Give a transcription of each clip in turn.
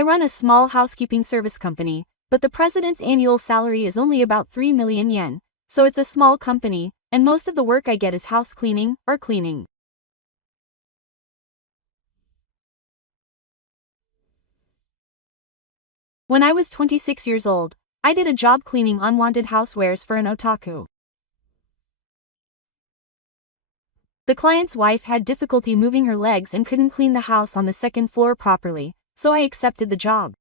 I run a small housekeeping service company, but the president's annual salary is only about 3 million yen, so it's a small company, and most of the work I get is house cleaning or cleaning. When I was 26 years old, I did a job cleaning unwanted housewares for an otaku. The client's wife had difficulty moving her legs and couldn't clean the house on the second floor properly, so I accepted the job.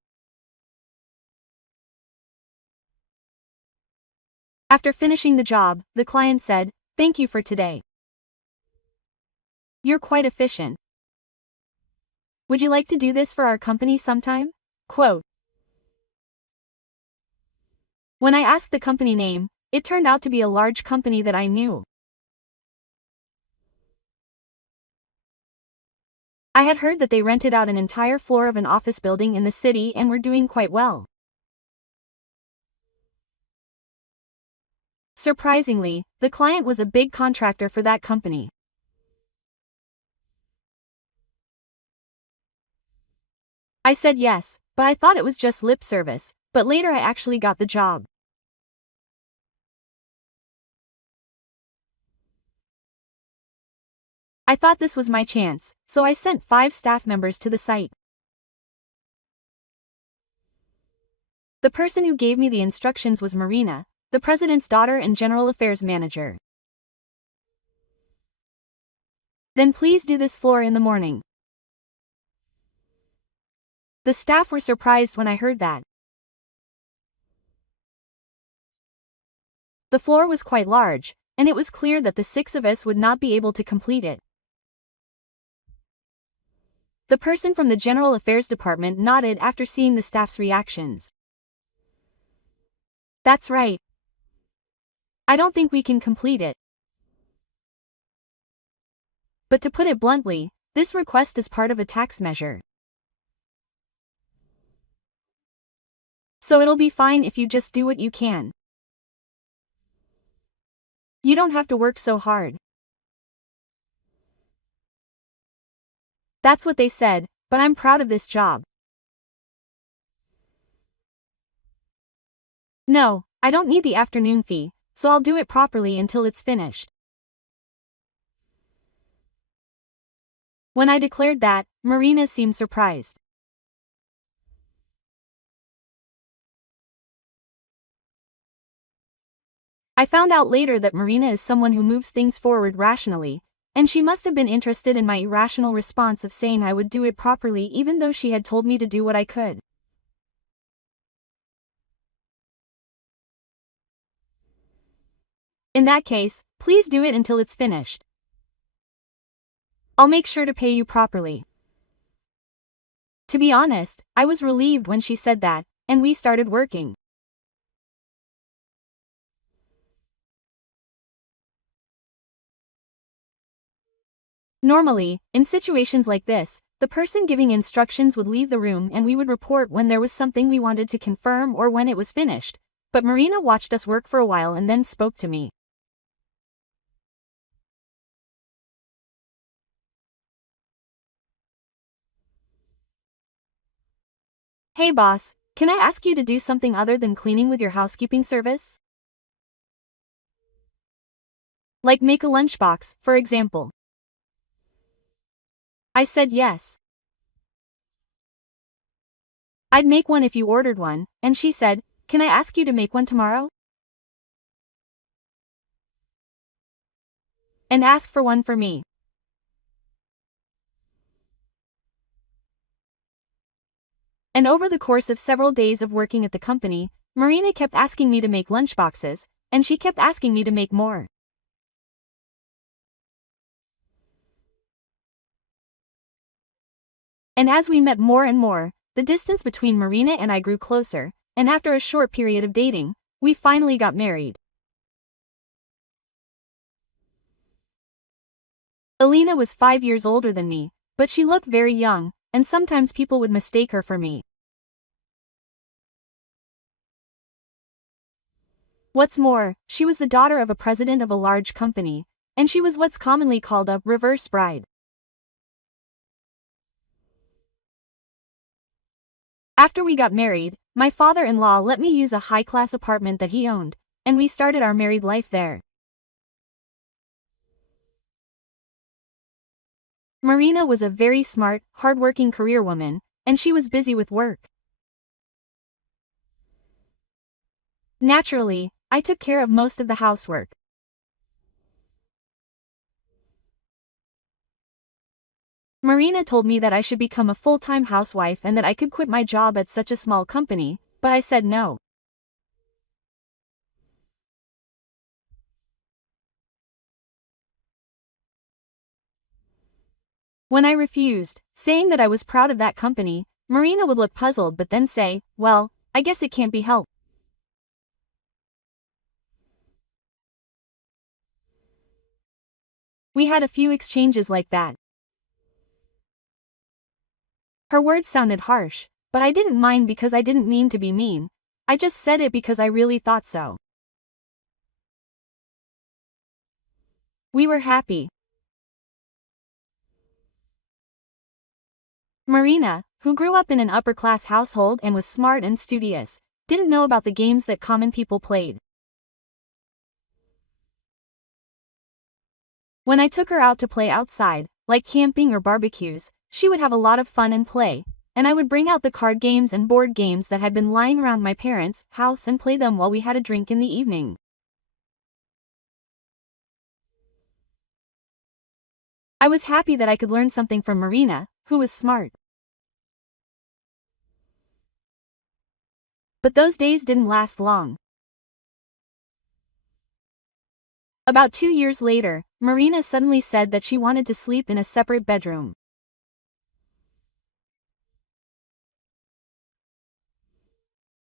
After finishing the job, the client said, "Thank you for today. You're quite efficient. Would you like to do this for our company sometime?" Quote. When I asked the company name, it turned out to be a large company that I knew. I had heard that they rented out an entire floor of an office building in the city and were doing quite well. Surprisingly, the client was a big contractor for that company. I said yes, but I thought it was just lip service, but later I actually got the job. I thought this was my chance, so I sent 5 staff members to the site. The person who gave me the instructions was Marina, the president's daughter and general affairs manager. "Then please do this floor in the morning." The staff were surprised when I heard that. The floor was quite large, and it was clear that the 6 of us would not be able to complete it. The person from the General Affairs Department nodded after seeing the staff's reactions. "That's right. I don't think we can complete it. But to put it bluntly, this request is part of a tax measure. So it'll be fine if you just do what you can. You don't have to work so hard." That's what they said, but I'm proud of this job. "No, I don't need the afternoon fee, so I'll do it properly until it's finished." When I declared that, Marina seemed surprised. I found out later that Marina is someone who moves things forward rationally, and she must have been interested in my irrational response of saying I would do it properly even though she had told me to do what I could. "In that case, please do it until it's finished. I'll make sure to pay you properly." To be honest, I was relieved when she said that, and we started working. Normally, in situations like this, the person giving instructions would leave the room and we would report when there was something we wanted to confirm or when it was finished, but Marina watched us work for a while and then spoke to me. "Hey boss, can I ask you to do something other than cleaning with your housekeeping service? Like make a lunchbox, for example." I said yes. "I'd make one if you ordered one," and she said, "Can I ask you to make one tomorrow? And ask for one for me." And over the course of several days of working at the company, Marina kept asking me to make lunchboxes, and she kept asking me to make more. And as we met more and more, the distance between Marina and I grew closer, and after a short period of dating, we finally got married. Alina was 5 years older than me, but she looked very young, and sometimes people would mistake her for me. What's more, she was the daughter of a president of a large company, and she was what's commonly called a reverse bride. After we got married, my father-in-law let me use a high-class apartment that he owned, and we started our married life there. Marina was a very smart, hard-working career woman, and she was busy with work. Naturally, I took care of most of the housework. Marina told me that I should become a full-time housewife and that I could quit my job at such a small company, but I said no. When I refused, saying that I was proud of that company, Marina would look puzzled but then say, "Well, I guess it can't be helped." We had a few exchanges like that. Her words sounded harsh, but I didn't mind because I didn't mean to be mean. I just said it because I really thought so. We were happy. Marina, who grew up in an upper-class household and was smart and studious, didn't know about the games that common people played. When I took her out to play outside, like camping or barbecues, she would have a lot of fun and play, and I would bring out the card games and board games that had been lying around my parents' house and play them while we had a drink in the evening. I was happy that I could learn something from Marina, who was smart. But those days didn't last long. About 2 years later, Marina suddenly said that she wanted to sleep in a separate bedroom.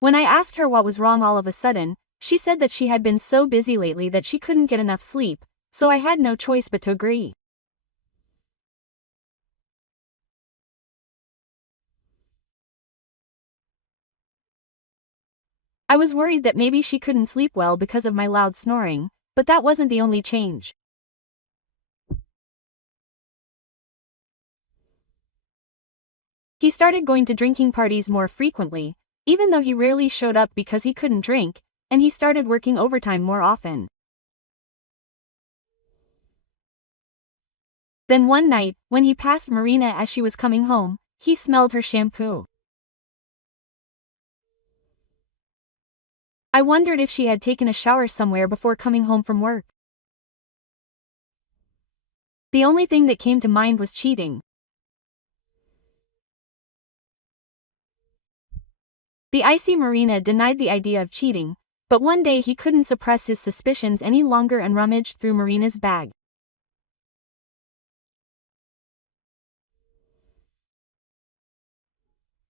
When I asked her what was wrong all of a sudden, she said that she had been so busy lately that she couldn't get enough sleep, so I had no choice but to agree. I was worried that maybe she couldn't sleep well because of my loud snoring, but that wasn't the only change. He started going to drinking parties more frequently, even though he rarely showed up because he couldn't drink, and he started working overtime more often. Then one night, when he passed Marina as she was coming home, he smelled her shampoo. I wondered if she had taken a shower somewhere before coming home from work. The only thing that came to mind was cheating. The icy Marina denied the idea of cheating, but one day he couldn't suppress his suspicions any longer and rummaged through Marina's bag.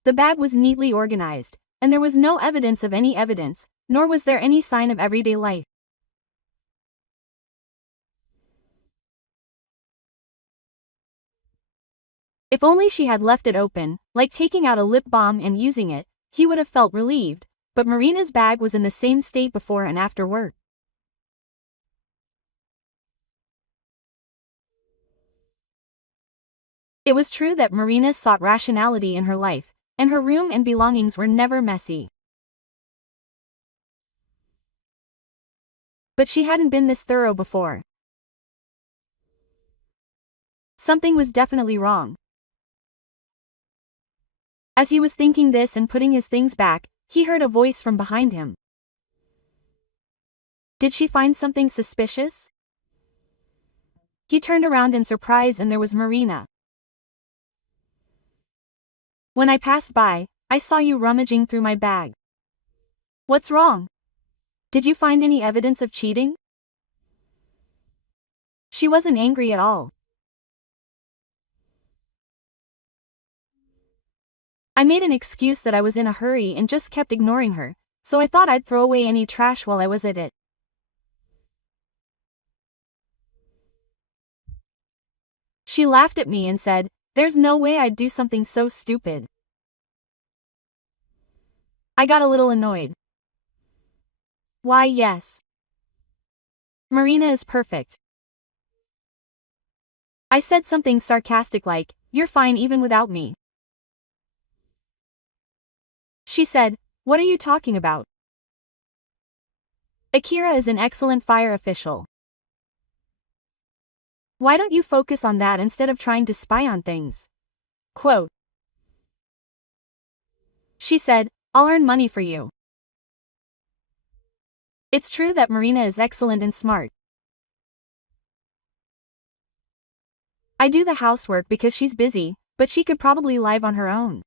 The bag was neatly organized, and there was no evidence of any evidence, nor was there any sign of everyday life. If only she had left it open, like taking out a lip balm and using it, he would have felt relieved, but Marina's bag was in the same state before and after work. It was true that Marina sought rationality in her life, and her room and belongings were never messy. But she hadn't been this thorough before. Something was definitely wrong. As he was thinking this and putting his things back, he heard a voice from behind him. Did she find something suspicious? He turned around in surprise and there was Marina. When I passed by, I saw you rummaging through my bag. What's wrong? Did you find any evidence of cheating? She wasn't angry at all. I made an excuse that I was in a hurry and just kept ignoring her, so I thought I'd throw away any trash while I was at it. She laughed at me and said, "There's no way I'd do something so stupid." I got a little annoyed. Why, yes. Marina is perfect. I said something sarcastic like, "You're fine even without me." She said, "What are you talking about? Akira is an excellent fire official. Why don't you focus on that instead of trying to spy on things?" Quote. She said, "I'll earn money for you." It's true that Marina is excellent and smart. I do the housework because she's busy, but she could probably live on her own.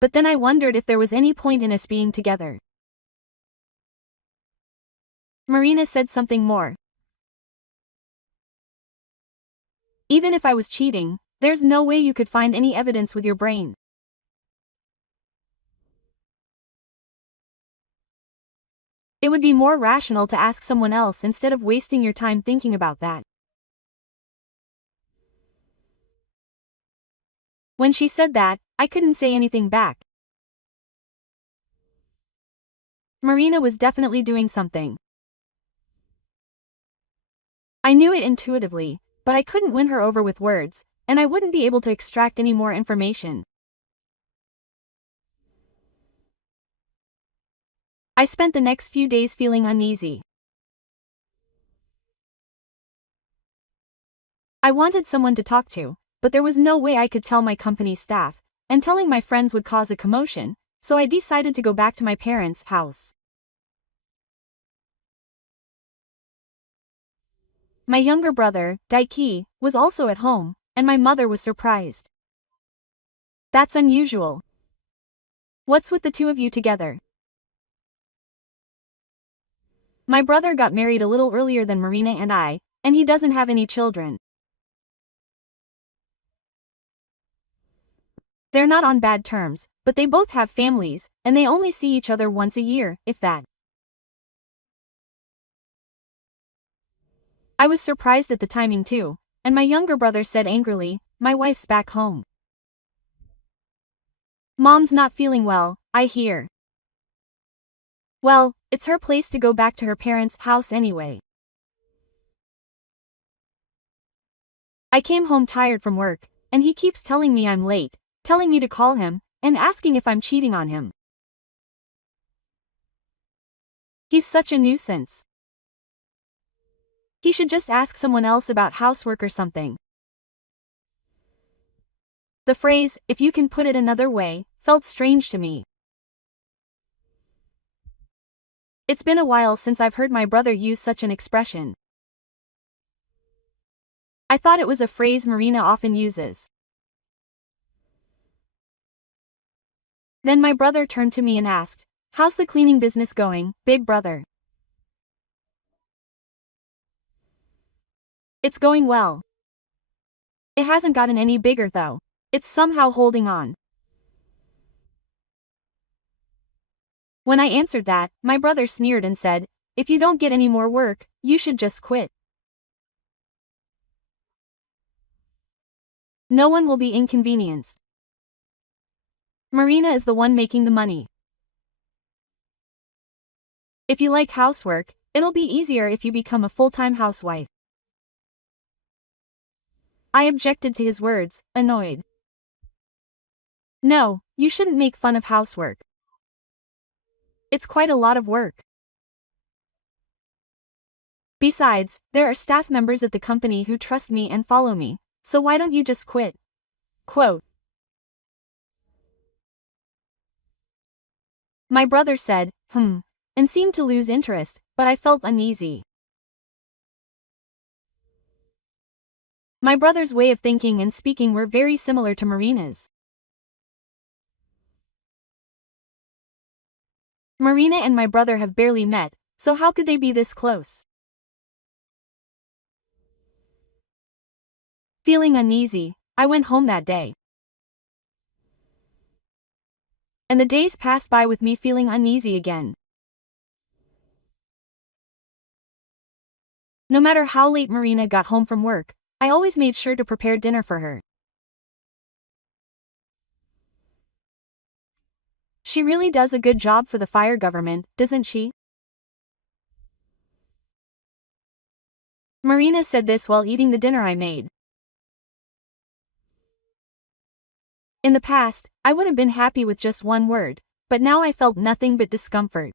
But then I wondered if there was any point in us being together. Marina said something more. "Even if I was cheating, there's no way you could find any evidence with your brain. It would be more rational to ask someone else instead of wasting your time thinking about that." When she said that, I couldn't say anything back. Marina was definitely doing something. I knew it intuitively, but I couldn't win her over with words, and I wouldn't be able to extract any more information. I spent the next few days feeling uneasy. I wanted someone to talk to, but there was no way I could tell my company staff, and telling my friends would cause a commotion, so I decided to go back to my parents' house. My younger brother, Daiki, was also at home, and my mother was surprised. "That's unusual. What's with the two of you together?" My brother got married a little earlier than Marina and I, and he doesn't have any children. They're not on bad terms, but they both have families, and they only see each other once a year, if that. I was surprised at the timing too, and my younger brother said angrily, "My wife's back home. Mom's not feeling well, I hear." Well, it's her place to go back to her parents' house anyway. I came home tired from work, and he keeps telling me I'm late, telling me to call him, and asking if I'm cheating on him. He's such a nuisance. He should just ask someone else about housework or something. The phrase, "if you can put it another way," felt strange to me. It's been a while since I've heard my brother use such an expression. I thought it was a phrase Marina often uses. Then my brother turned to me and asked, "How's the cleaning business going, big brother?" It's going well. It hasn't gotten any bigger though. It's somehow holding on. When I answered that, my brother sneered and said, "If you don't get any more work, you should just quit. No one will be inconvenienced. Marina is the one making the money. If you like housework, it'll be easier if you become a full-time housewife." I objected to his words, annoyed. "No, you shouldn't make fun of housework. It's quite a lot of work. Besides, there are staff members at the company who trust me and follow me, so why don't you just quit?" Quote. My brother said, and seemed to lose interest, but I felt uneasy. My brother's way of thinking and speaking were very similar to Marina's. Marina and my brother have barely met, so how could they be this close? Feeling uneasy, I went home that day. And the days passed by with me feeling uneasy again. No matter how late Marina got home from work, I always made sure to prepare dinner for her. She really does a good job for the fire government, doesn't she? Marina said this while eating the dinner I made. In the past, I would have been happy with just one word, but now I felt nothing but discomfort.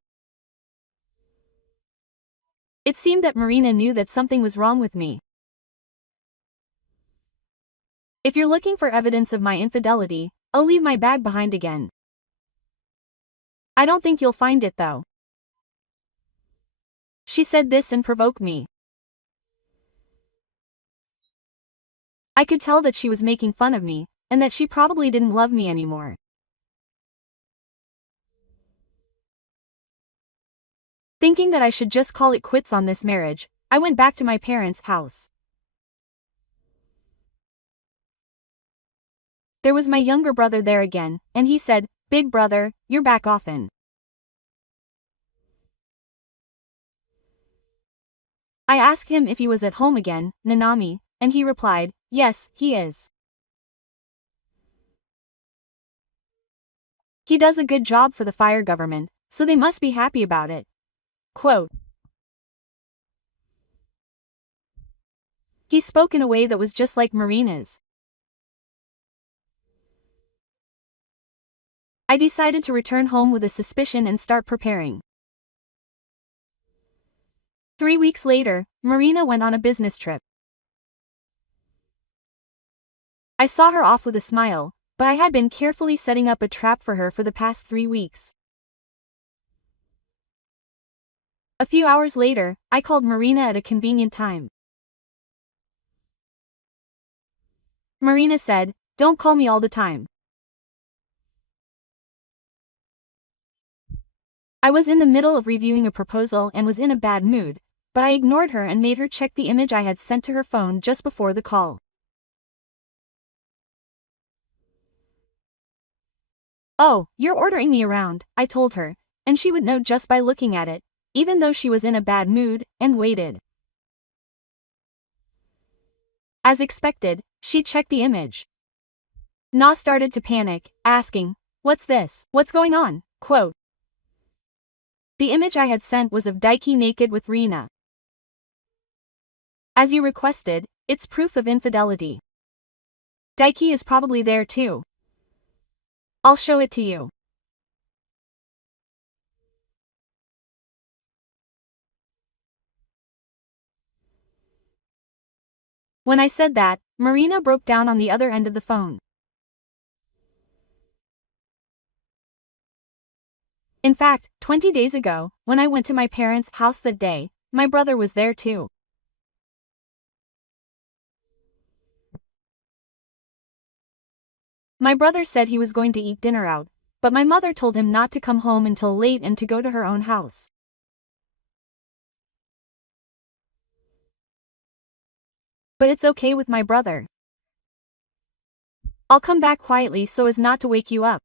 It seemed that Marina knew that something was wrong with me. If you're looking for evidence of my infidelity, I'll leave my bag behind again. I don't think you'll find it though. She said this and provoked me. I could tell that she was making fun of me, and that she probably didn't love me anymore. Thinking that I should just call it quits on this marriage, I went back to my parents' house. There was my younger brother there again, and he said, "Big brother, you're back often." I asked him if he was at home again, Nanami, and he replied, "Yes, he is. He does a good job for the fire government, so they must be happy about it." Quote. He spoke in a way that was just like Marina's. I decided to return home with a suspicion and start preparing. 3 weeks later, Marina went on a business trip. I saw her off with a smile, but I had been carefully setting up a trap for her for the past 3 weeks. A few hours later, I called Marina at a convenient time. Marina said, "Don't call me all the time." I was in the middle of reviewing a proposal and was in a bad mood, but I ignored her and made her check the image I had sent to her phone just before the call. "Oh, you're ordering me around," I told her, and she would know just by looking at it, even though she was in a bad mood, and waited. As expected, she checked the image. Na started to panic, asking, "What's this? What's going on?" Quote. The image I had sent was of Daiki naked with Rina. As you requested, it's proof of infidelity. Daiki is probably there too. I'll show it to you. When I said that, Marina broke down on the other end of the phone. In fact, 20 days ago, when I went to my parents' house that day, my brother was there too. My brother said he was going to eat dinner out, but my mother told him not to come home until late and to go to her own house. But it's okay with my brother. I'll come back quietly so as not to wake you up.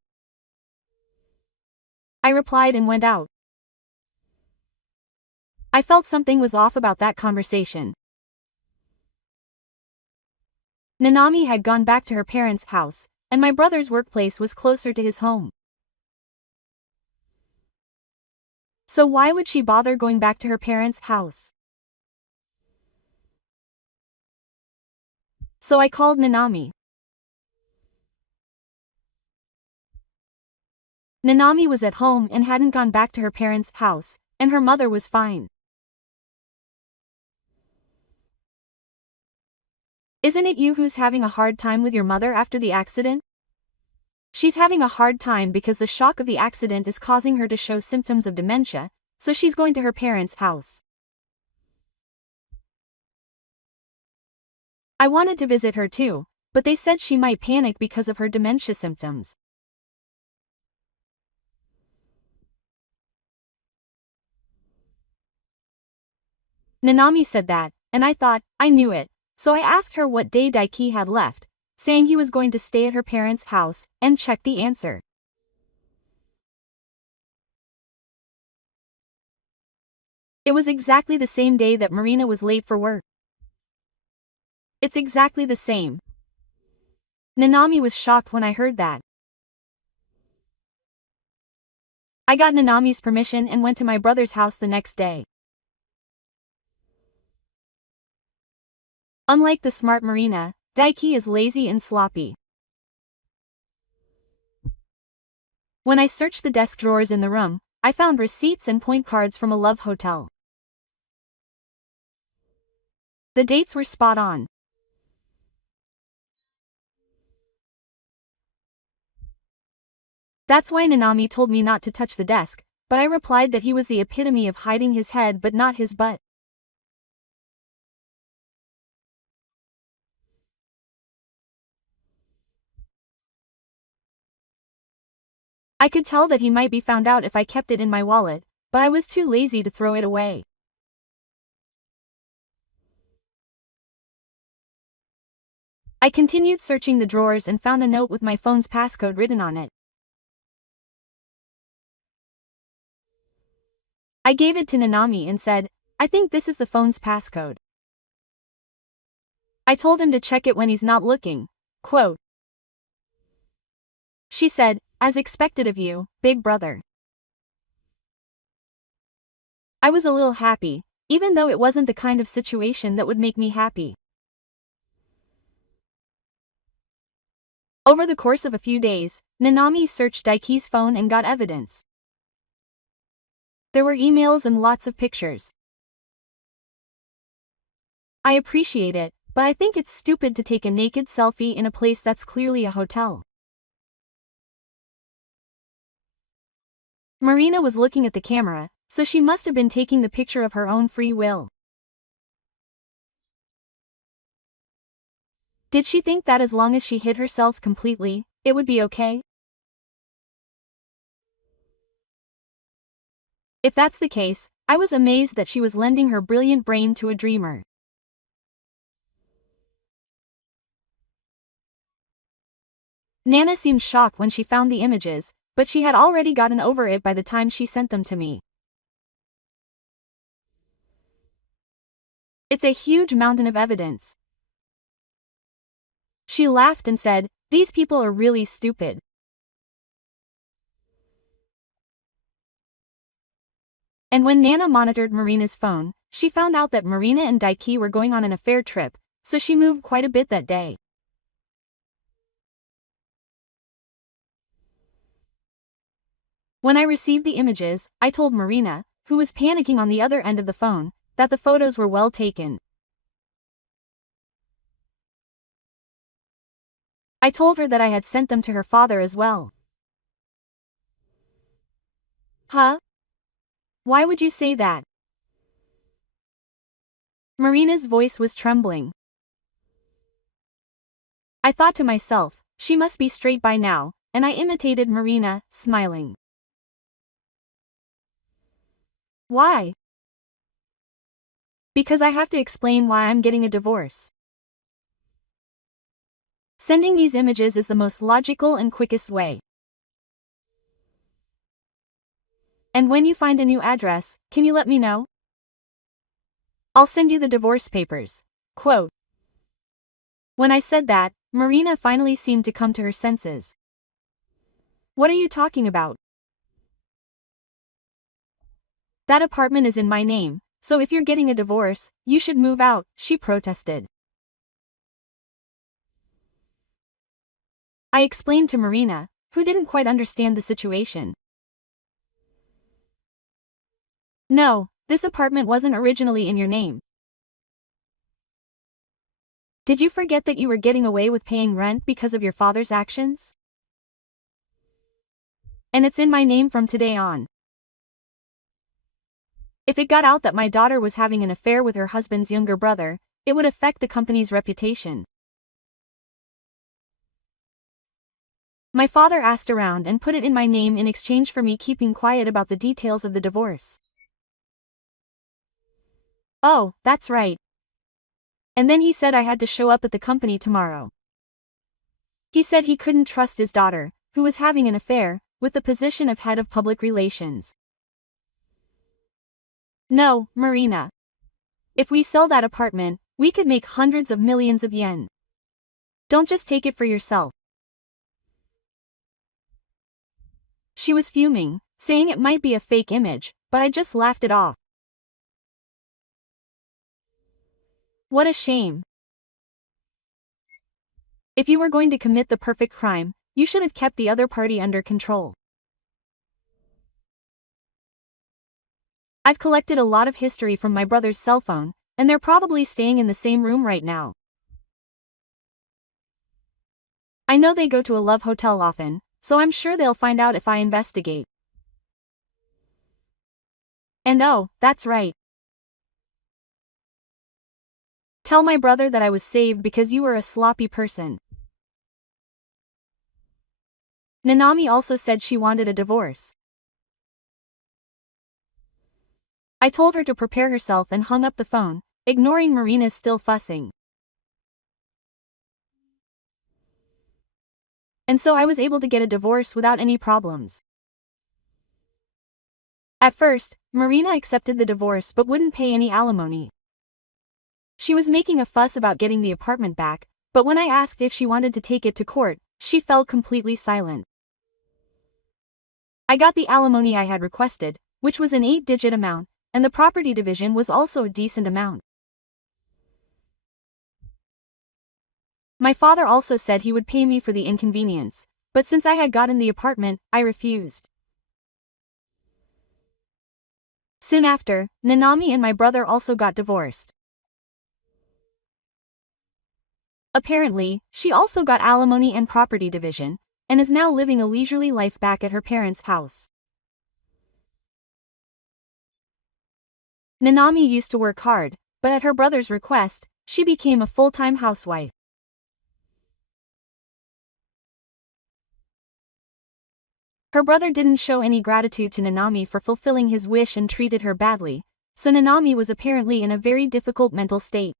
I replied and went out. I felt something was off about that conversation. Nanami had gone back to her parents' house, and my brother's workplace was closer to his home. So why would she bother going back to her parents' house? So I called Nanami. Nanami was at home and hadn't gone back to her parents' house, and her mother was fine. "Isn't it you who's having a hard time with your mother after the accident?" "She's having a hard time because the shock of the accident is causing her to show symptoms of dementia, so she's going to her parents' house." I wanted to visit her too, but they said she might panic because of her dementia symptoms. Nanami said that, and I thought, I knew it, so I asked her what day Daiki had left, saying he was going to stay at her parents' house, and checked the answer. It was exactly the same day that Marina was late for work. It's exactly the same. Nanami was shocked when I heard that. I got Nanami's permission and went to my brother's house the next day. Unlike the smart Marina, Daiki is lazy and sloppy. When I searched the desk drawers in the room, I found receipts and point cards from a love hotel. The dates were spot on. That's why Nanami told me not to touch the desk, but I replied that he was the epitome of hiding his head but not his butt. I could tell that he might be found out if I kept it in my wallet, but I was too lazy to throw it away. I continued searching the drawers and found a note with my phone's passcode written on it. I gave it to Nanami and said, "I think this is the phone's passcode." I told him to check it when he's not looking. Quote. She said, "As expected of you, big brother." I was a little happy, even though it wasn't the kind of situation that would make me happy. Over the course of a few days, Nanami searched Daiki's phone and got evidence. There were emails and lots of pictures. I appreciate it, but I think it's stupid to take a naked selfie in a place that's clearly a hotel. Marina was looking at the camera, so she must have been taking the picture of her own free will. Did she think that as long as she hid herself completely, it would be okay? If that's the case, I was amazed that she was lending her brilliant brain to a dreamer. Nana seemed shocked when she found the images, but she had already gotten over it by the time she sent them to me. It's a huge mountain of evidence. She laughed and said, "These people are really stupid." And when Nana monitored Marina's phone, she found out that Marina and Daiki were going on an affair trip, so she moved quite a bit that day. When I received the images, I told Marina, who was panicking on the other end of the phone, that the photos were well taken. I told her that I had sent them to her father as well. Huh? Why would you say that? Marina's voice was trembling. I thought to myself, she must be straight by now, and I imitated Marina, smiling. Why? Because I have to explain why I'm getting a divorce. Sending these images is the most logical and quickest way. And when you find a new address, can you let me know? I'll send you the divorce papers. Quote. When I said that, Marina finally seemed to come to her senses. What are you talking about? That apartment is in my name, so if you're getting a divorce, you should move out, she protested. I explained to Marina, who didn't quite understand the situation. No, this apartment wasn't originally in your name. Did you forget that you were getting away with paying rent because of your father's actions? And it's in my name from today on. If it got out that my daughter was having an affair with her husband's younger brother, it would affect the company's reputation. My father asked around and put it in my name in exchange for me keeping quiet about the details of the divorce. Oh, that's right. And then he said I had to show up at the company tomorrow. He said he couldn't trust his daughter, who was having an affair, with the position of head of public relations. No, Marina. If we sell that apartment, we could make hundreds of millions of yen. Don't just take it for yourself. She was fuming, saying it might be a fake image, but I just laughed it off. What a shame. If you were going to commit the perfect crime, you should have kept the other party under control. I've collected a lot of history from my brother's cell phone, and they're probably staying in the same room right now. I know they go to a love hotel often, so I'm sure they'll find out if I investigate. And oh, that's right. Tell my brother that I was saved because you were a sloppy person. Nanami also said she wanted a divorce. I told her to prepare herself and hung up the phone, ignoring Marina's still fussing. And so I was able to get a divorce without any problems. At first, Marina accepted the divorce but wouldn't pay any alimony. She was making a fuss about getting the apartment back, but when I asked if she wanted to take it to court, she fell completely silent. I got the alimony I had requested, which was an 8-digit amount, and the property division was also a decent amount. My father also said he would pay me for the inconvenience, but since I had gotten the apartment, I refused. Soon after, Nanami and my brother also got divorced. Apparently, she also got alimony and property division, and is now living a leisurely life back at her parents' house. Nanami used to work hard, but at her brother's request, she became a full-time housewife. Her brother didn't show any gratitude to Nanami for fulfilling his wish and treated her badly, so Nanami was apparently in a very difficult mental state.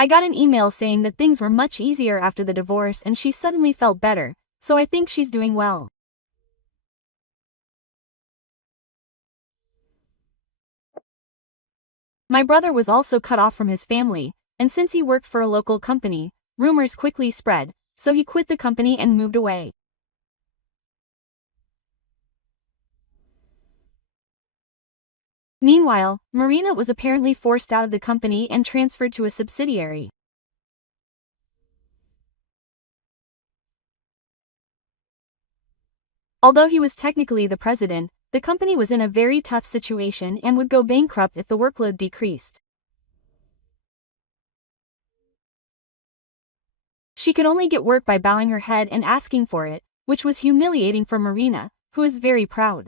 I got an email saying that things were much easier after the divorce and she suddenly felt better, so I think she's doing well. My brother was also cut off from his family, and since he worked for a local company, rumors quickly spread, so he quit the company and moved away. Meanwhile, Marina was apparently forced out of the company and transferred to a subsidiary. Although he was technically the president, the company was in a very tough situation and would go bankrupt if the workload decreased. She could only get work by bowing her head and asking for it, which was humiliating for Marina, who is very proud.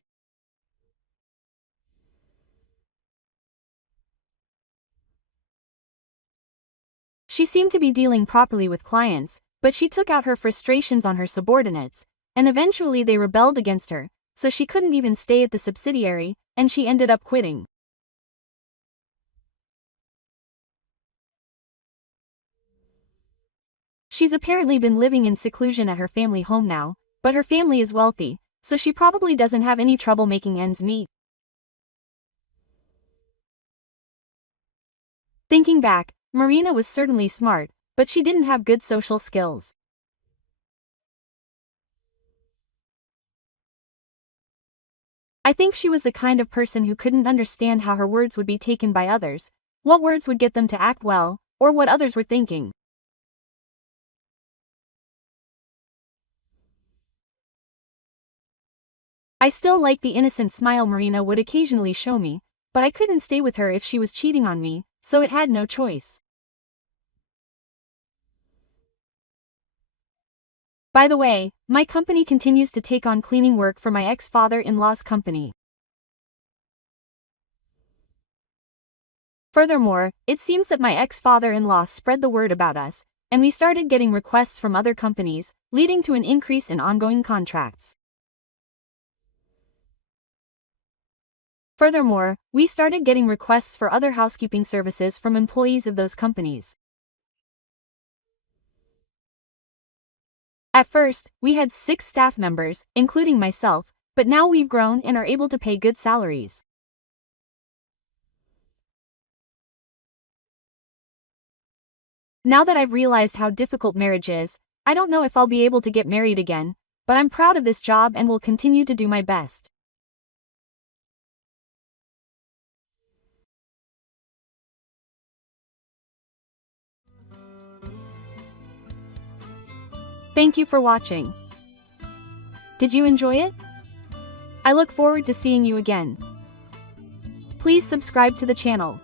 She seemed to be dealing properly with clients, but she took out her frustrations on her subordinates, and eventually they rebelled against her, so she couldn't even stay at the subsidiary, and she ended up quitting. She's apparently been living in seclusion at her family home now, but her family is wealthy, so she probably doesn't have any trouble making ends meet. Thinking back, Marina was certainly smart, but she didn't have good social skills. I think she was the kind of person who couldn't understand how her words would be taken by others, what words would get them to act well, or what others were thinking. I still like the innocent smile Marina would occasionally show me, but I couldn't stay with her if she was cheating on me, so it had no choice. By the way, my company continues to take on cleaning work for my ex-father-in-law's company. Furthermore, it seems that my ex-father-in-law spread the word about us, and we started getting requests from other companies, leading to an increase in ongoing contracts. Furthermore, we started getting requests for other housekeeping services from employees of those companies. At first, we had 6 staff members, including myself, but now we've grown and are able to pay good salaries. Now that I've realized how difficult marriage is, I don't know if I'll be able to get married again, but I'm proud of this job and will continue to do my best. Thank you for watching. Did you enjoy it? I look forward to seeing you again. Please subscribe to the channel.